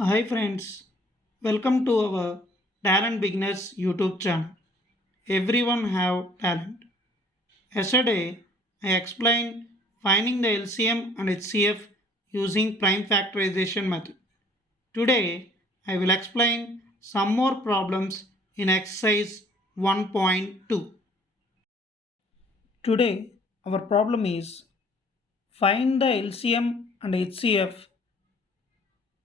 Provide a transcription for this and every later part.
Hi friends, welcome to our Talent Beginners YouTube channel. Everyone have talent. Yesterday, I explained finding the LCM and HCF using prime factorization method. Today, I will explain some more problems in exercise 1.2. Today, our problem is find the LCM and HCF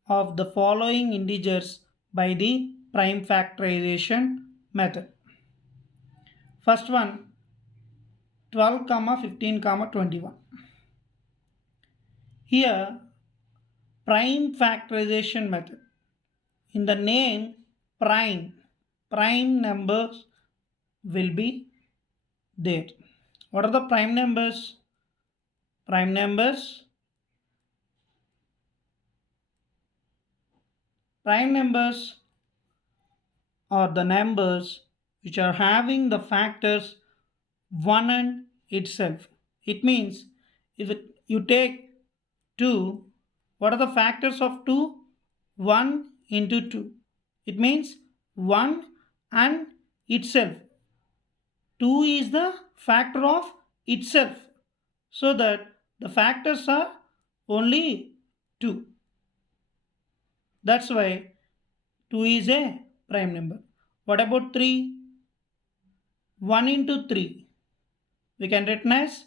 of the following integers by the prime factorization method. First one 12 comma 15 comma 21. Here prime factorization method. In the name prime numbers will be there. What are the prime numbers? Prime numbers prime numbers are the numbers which are having the factors 1 and itself. It means you take 2, what are the factors of 2? 1 into 2. It means 1 and itself. 2 is the factor of itself. So that the factors are only 2. That's why 2 is a prime number. What about 3? 1 into 3. We can written as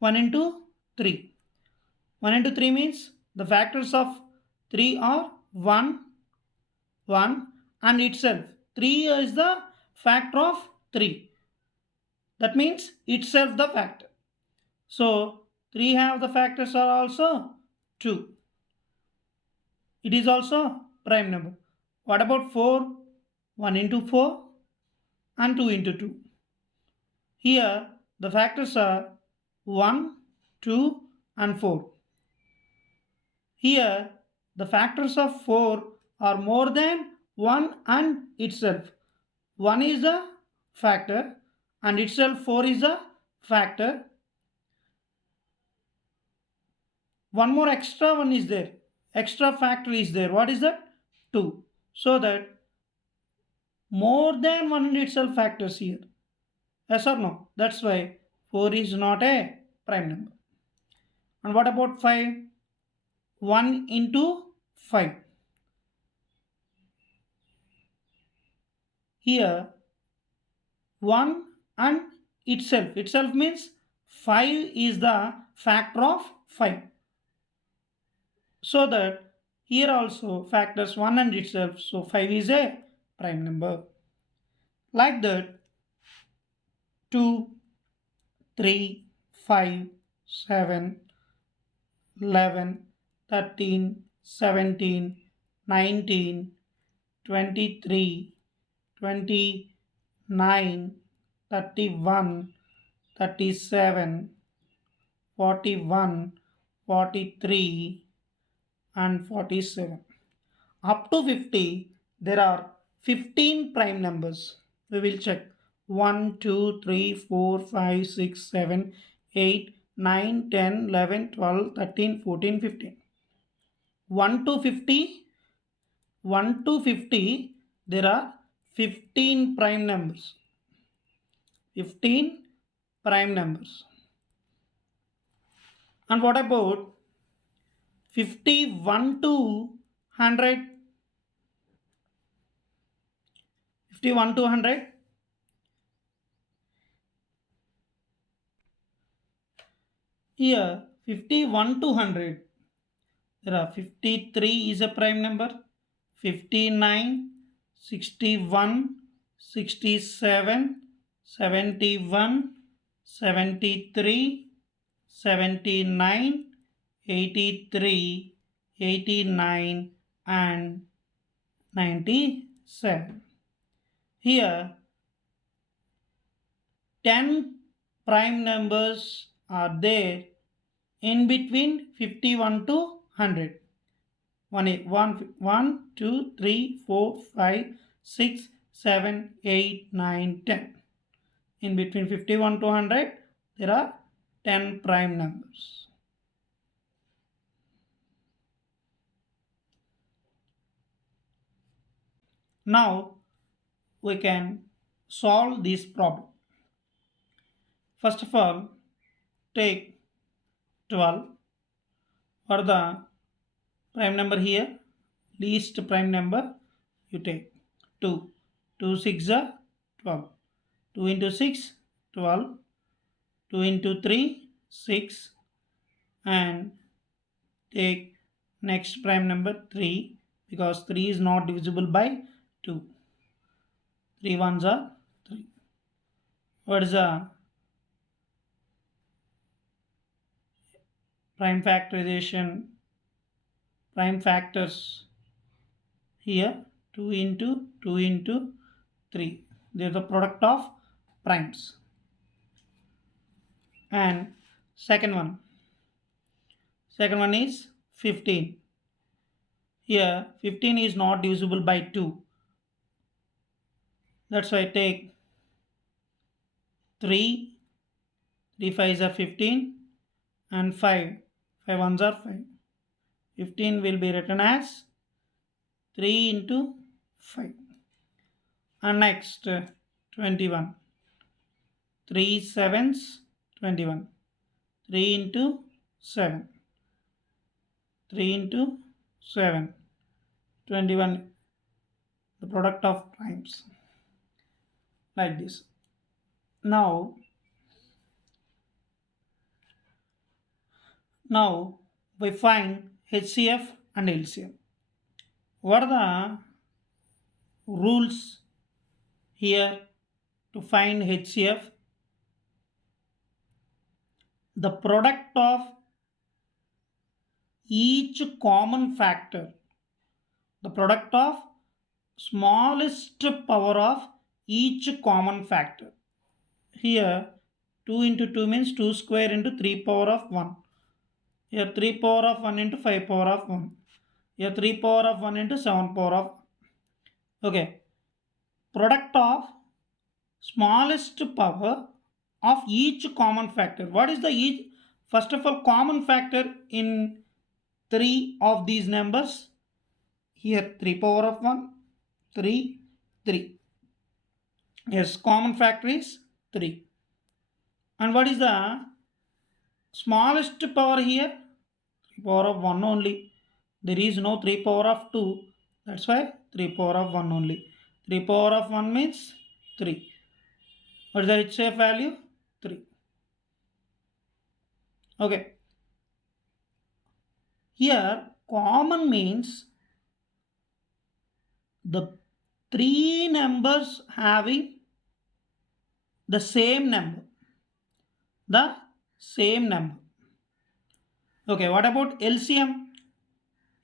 1 into 3. 1 into 3 means the factors of 3 are 1, 1 and itself. 3 is the factor of 3. That means itself the factor. So 3 have the factors are also 2. It is also prime number. What about 4? 1 into 4 and 2 into 2. Here the factors are 1, 2 and 4. Here the factors of 4 are more than 1 and itself. 1 is a factor and itself 4 is a factor. One more extra one is there. Extra factor is there. What is that? 2. So that more than 1 and itself factors here. Yes or no? That's why 4 is not a prime number. And what about 5? 1 into 5. Here 1 and itself. Itself means 5 is the factor of 5. So that here also factors 1 and itself. So 5 is a prime number. Like that 2, 3, 5, 7, 11, 13, 17, 19, 23, 29, 31, 37, 41, 43 and 47. Up to 50 there are 15 prime numbers. We will check 1, 2, 3, 4, 5, 6, 7, 8, 9, 10, 11, 12, 13, 14, 15. 1 to 50, 1 to 50 there are 15 prime numbers. 15 prime numbers. And what about 51 to 100? 51 to 100? Here 51 to 100 there are 53 is a prime number, 59, 61, 67, 71, 73, 79, 83, 89 and 97. Here 10 prime numbers are there in between 51 to 100. 1, 2, 3, 4, 5, 6, 7, 8, 9, 10. In between 51 to 100, there are 10 prime numbers. Now we can solve this problem. First of all, take 12 for the prime number here, least prime number you take 2. 2 6 are 12. 2 into 6 12. 2 into 3 6, and take next prime number 3, because 3 is not divisible by 2. 3 ones are 3. What is the prime factorization? Prime factors here, 2 into 2 into 3, they are the product of primes. And second one is 15. Here 15 is not divisible by 2, that's why I take 3. 3 5s are 15, and 5 ones are 5. 15 will be written as 3 into 5. And next 21. 3 sevens 21. 3 into 7. 3 into 7. 21. The product of primes. Like this. Now we find HCF and LCM. What are the rules here to find HCF? The product of each common factor, the product of smallest power of each common factor. Here 2 into 2 means 2 square into 3 power of 1. Here 3 power of 1 into 5 power of 1. Here 3 power of 1 into 7 power of 1. Okay. Product of smallest power of each common factor. What is the each? First of all, common factor in 3 of these numbers. Here 3 power of 1, 3, 3. Yes, common factor is 3. And what is the smallest power here? 3 power of 1 only. There is no 3 power of 2. That's why 3 power of 1 only. 3 power of 1 means 3. What is the HCF value? 3. Okay. Here common means the 3 numbers having the same number. The same number. Okay, what about LCM?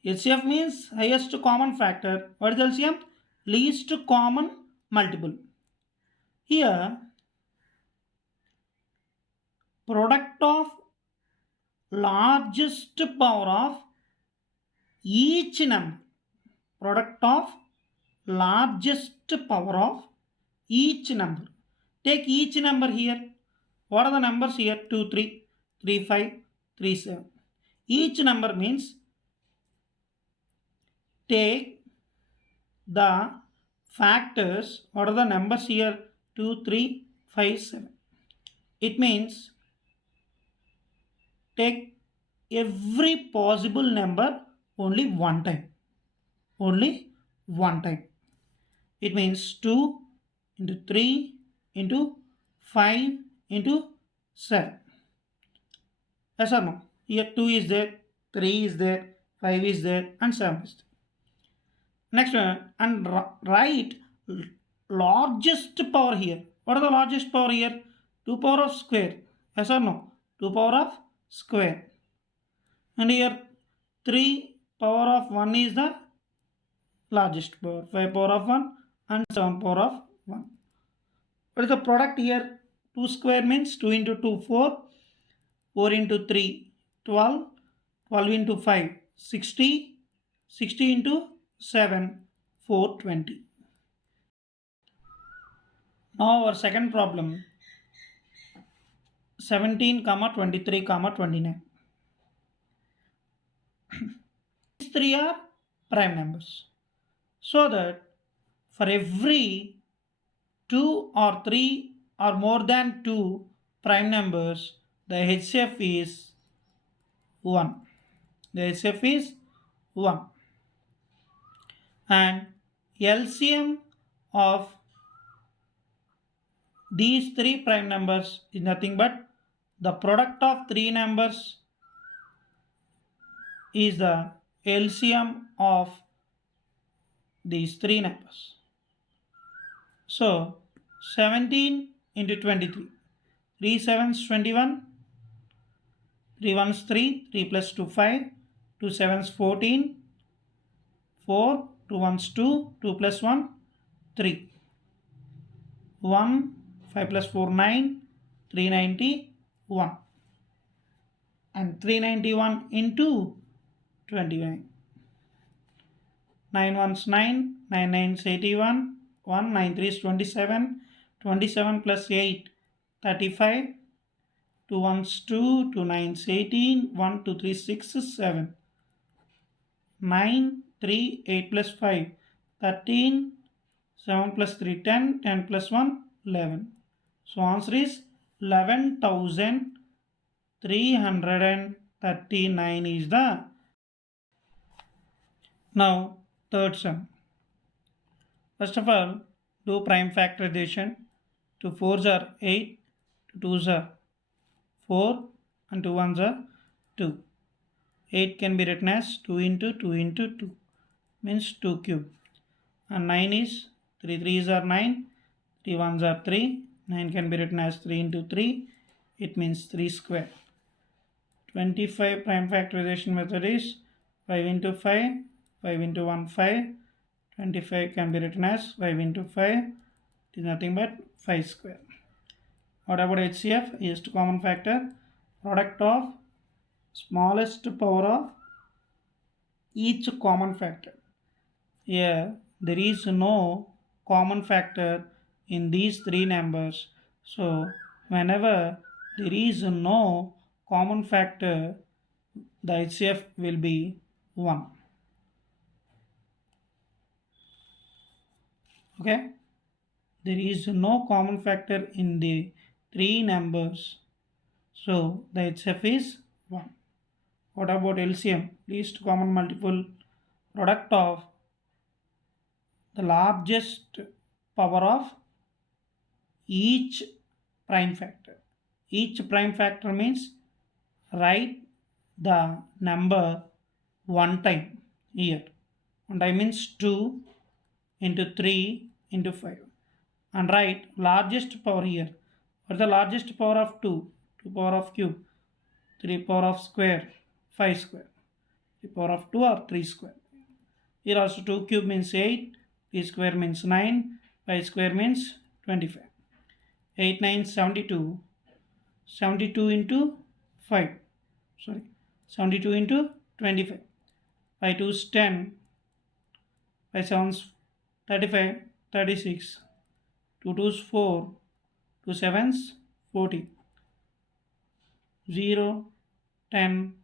LCM means highest common factor. What is LCM? Least common multiple. Here product of largest power of each number. Product of largest power of each number. Take each number here. What are the numbers here? 2, 3, 3, 5, 3, 7. Each number means take the factors. What are the numbers here? 2, 3, 5, 7. It means take every possible number only one time. Only one time. It means 2 into 3 into 5 into 7. Yes or no? Here 2 is there, 3 is there, 5 is there, and 7 is there. Next one, and write largest power here. What is the largest power here? 2 power of square. Yes or no? 2 power of square. And here 3 power of 1 is the largest power. 5 power of 1 and 7 power of 1. What is the product here? 2 square means 2 into 2 4. 4 into 3 12. 12 into 5 60. 60 into 7 420. Now our second problem, 17, 23, 29. These three are prime numbers. So that For every 2 or 3 or more than 2 prime numbers, the HCF is 1. The HCF is 1. And LCM of these 3 prime numbers is nothing but the product of 3 numbers is the LCM of these 3 numbers. So 17 into 23. 3 sevens 21, 3 ones 3, 3 plus 2 5, 2 sevens 14, 4, 2 ones 2, 2 plus 1 3, 1, 5 plus 4 9, 391, and 391 into 29. 9 ones 9, 9 nines 81, 1 9 threes 27, 27 plus 8 35, 2 ones 2, 2 nines 18, 1 2 3 6 7, 9 3 8 plus 5 13, 7 plus 3 10, 10 plus 1 11. So answer is 11,339 is the. Now third sum. First of all, do prime factorization. 2 4s are 8, 2 2s are 4, and 2 1s are 2. 8 can be written as 2 into 2 into 2, means 2 cube. And 9 is 3 3s are 9, 3 1s are 3. 9 can be written as 3 into 3, it means 3 square. 25 prime factorization method is 5 into 5, 5 into 1 5. 25 can be written as 5 into 5, it is nothing but 5 square. What about HCF? Highest common factor, product of smallest power of each common factor. Here there is no common factor in these 3 numbers. So whenever there is no common factor, the HCF will be 1. Okay, there is no common factor in the 3 numbers, so the HCF is 1. What about LCM? Least common multiple, product of the largest power of each prime factor. Each prime factor means write the number one time here. One time means 2 into 3 into 5. And write largest power here. What is the largest power of 2? 2 power of cube. 3 power of square. 5 square. 3 power of 2 or 3 square. Here also 2 cube means 8. 3 square means 9. 5 square means 25. 8 9 72. 72 into 5. Sorry. 72 into 25. 5 2 is 10. 5 7s 35. 36. 2 2s 4. 2 7s 40. 0. 10.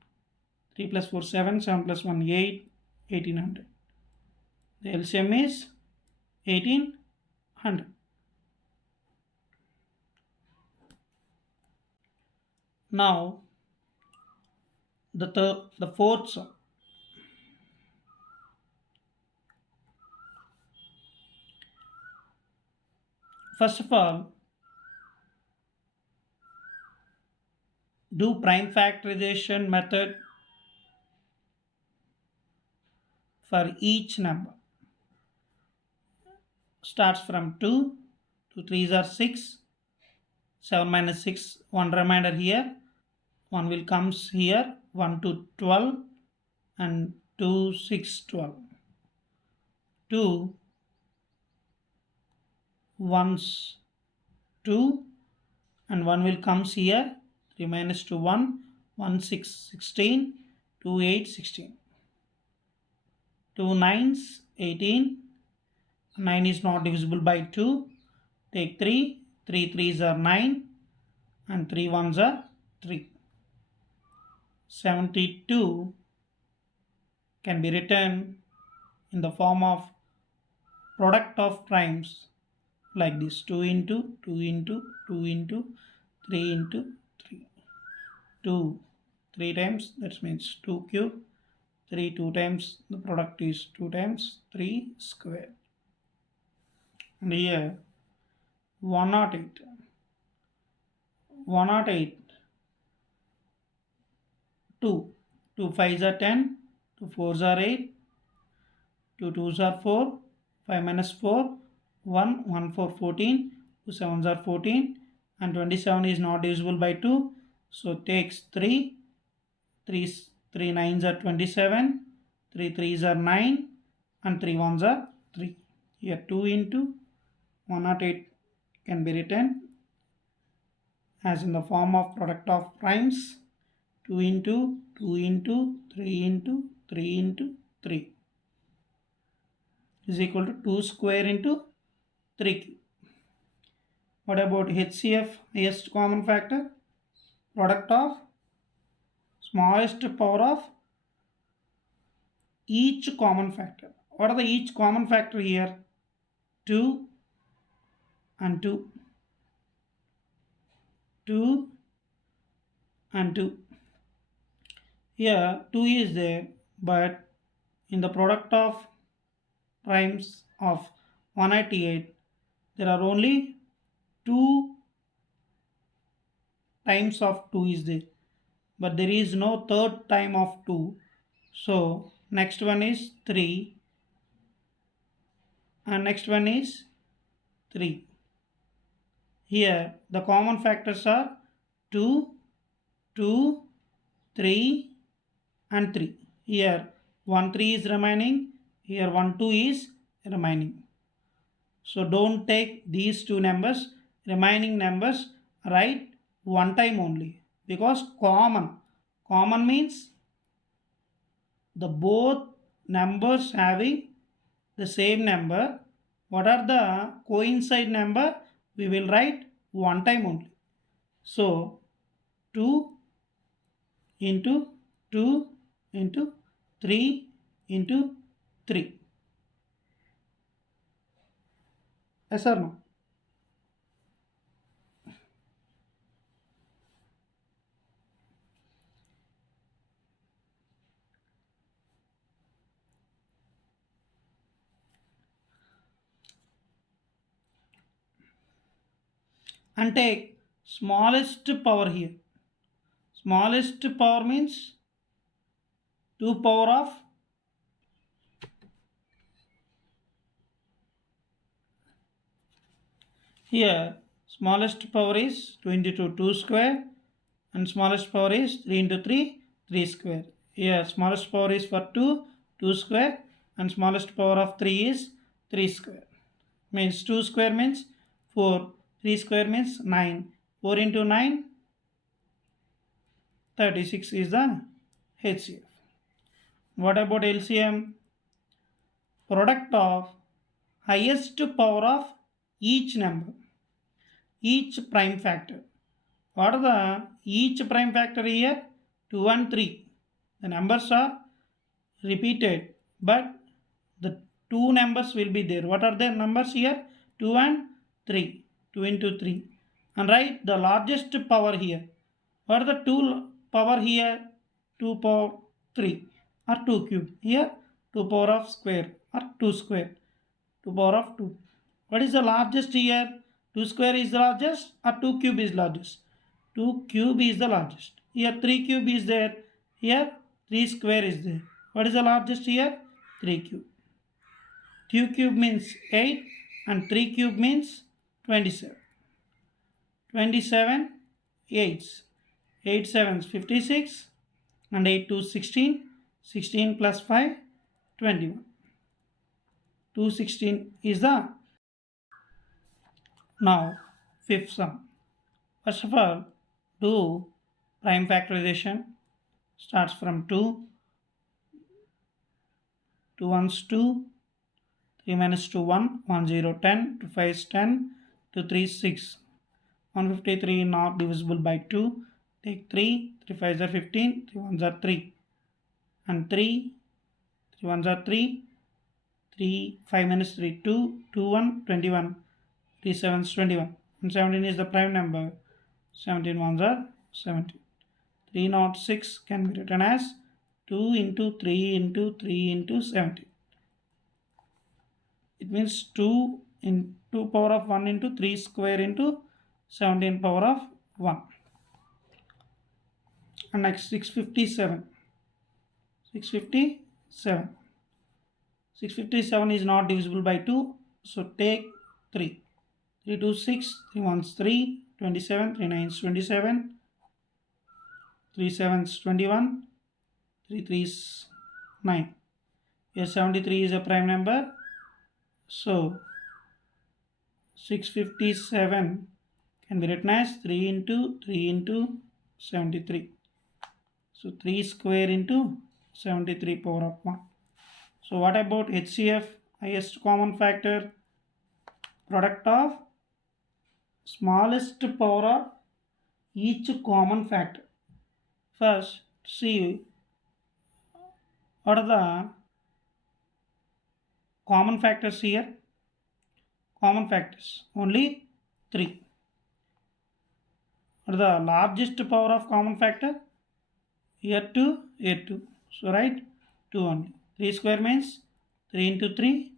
3 plus 4 7. 7 plus 1 8. 1800. The LCM is 1800. Now the fourth sum. First of all, do prime factorization method for each number. Starts from 2, 2 3s are 6, 7 minus 6, 1 remainder here, 1 will comes here, 1 to 12 and 2 6 12. 2 1's 2 and 1 will comes here, 3 minus 2 1, 1 6 16, 2 8 16. 2 9's 18, 9 is not divisible by 2, take 3, 3 3's are 9 and 3 1's are 3. 72 can be written in the form of product of primes like this: 2 into 2 into 2 into 3 into 3. 2 3 times, that means 2 cube. 3 2 times, the product is 2 times 3 square. And here 108 108 2 2 5s are 10, 2 4s are 8, 2 2s are 4, 5 minus 4 1, 1 4 14, 2 7s are 14, and 27 is not divisible by 2, so takes 3. 3 3 9s are 27, 3 3s are 9, and 3 1s are 3. Here 2 into 108 can be written as in the form of product of primes: 2 into 2 into 3 into 3 into 3 is equal to 2 square into 3 cube. What about HCF, highest common factor? Product of smallest power of each common factor. What are the each common factor here? 2 and 2. 2 and 2. Here 2 is there, but in the product of primes of 188 there are only 2 times of 2 is there, but there is no third time of 2. So next one is 3 and next one is 3. Here the common factors are 2 2 3 and 3. Here 1 3 is remaining, here 1 2 is remaining. So don't take these two numbers, remaining numbers write one time only, because common means the both numbers having the same number. What are the coincide number? We will write one time only. So 2 into 2 into 3 into 3. Yes or no? And take smallest power here. Smallest power means 2 power of here. Smallest power is 2 into 2, 2 square, and smallest power is 3 into 3, 3 square. Here smallest power is for 2, 2 square, and smallest power of 3 is 3 square. Means 2 square means 4, 3 square means 9. 4 into 9, 36 is the HCF. What about LCM? Product of highest power of each number, each prime factor. What are the each prime factor here? 2 and 3. The numbers are repeated, but the two numbers will be there. What are the numbers here? 2 and 3. 2 into 3. And write the largest power here. What are the two power here? 2 power 3 or 2 cube. Here 2 power of square or 2 square. 2 power of 2. What is the largest here? 2 square is the largest or 2 cube is largest? 2 cube is the largest. Here 3 cube is there. Here 3 square is there. What is the largest here? 3 cube. 2 cube means 8 and 3 cube means 27. 27 8s. 8 sevens 56 and 8 2 16. 16 plus 5 21. 216 is the now fifth sum. First of all, do prime factorization. Starts from 2, 2 ones 2, 3 minus 2 1, 1 0 10, 2 5 is 10, 2 3 6. 153 not divisible by 2. Take 3, 3 5s are 15, 3 1s are 3, and 3, 3 1s are 3, 3, 5 minus 3, 2, 2, 1, 21, 3 sevens, 21. And 17 is the prime number. 17 ones are 17. 306 can be written as 2 into 3 into 3 into 17. It means 2 in 2 power of 1 into 3 square into 17 power of 1. And next 657. 657. 657 is not divisible by 2. So take 3. 3 to 6, 3 ones 3, 27, 3 nines 27, 3 sevens 21, 3 threes 9. Here 73 is a prime number. So 657 can be written as 3 into 3 into 73. So 3 square into 73 power of 1. So what about HCF, highest common factor? Product of smallest power of each common factor. First, see what are the common factors here. Common factors only 3. What are the largest power of common factor? Here 2, here 2. So write 2 only. 3 square means 3 into 3,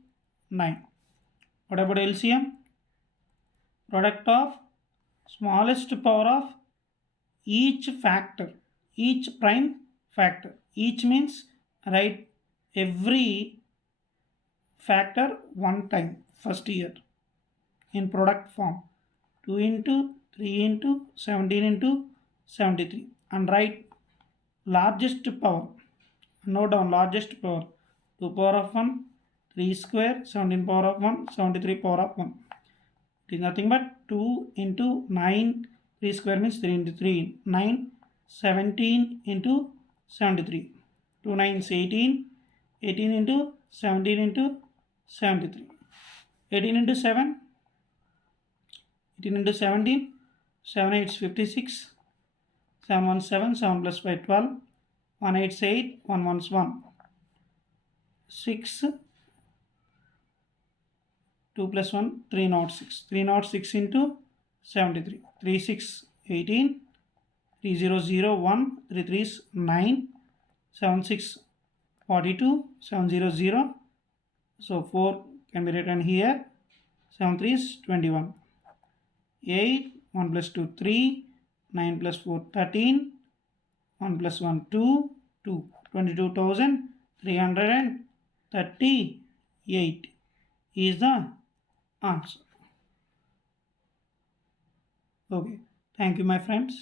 9. What about LCM? Product of smallest power of each factor, each prime factor. Each means write every factor one time first year in product form. 2 into 3 into 17 into 73 and write largest power. Note down largest power. 2 power of 1, 3 square, 17 power of 1, 73 power of 1. It is nothing but 2 into 9, 3 square means 3 into 3, 9, 17 into 73. 2 nines 18, 18 into 17 into 73. 18 into 7, 18 into 17, 7 8 is 56, 7 1 7, 7 plus 5 12, 1 8 is 8, 1 1 is 1, 6, 2 plus 1, 306. 306 into 73. 3 6, 18. 3 0 0, 1. 3 3 is 9. 7 6, 42. 7 0 0. So 4 can be written here. 7 3 is 21. 8. 1 plus 2, 3. 9 plus 4, 13. 1 plus 1, 2. 2. 22,338 is the answer. Okay, thank you my friends.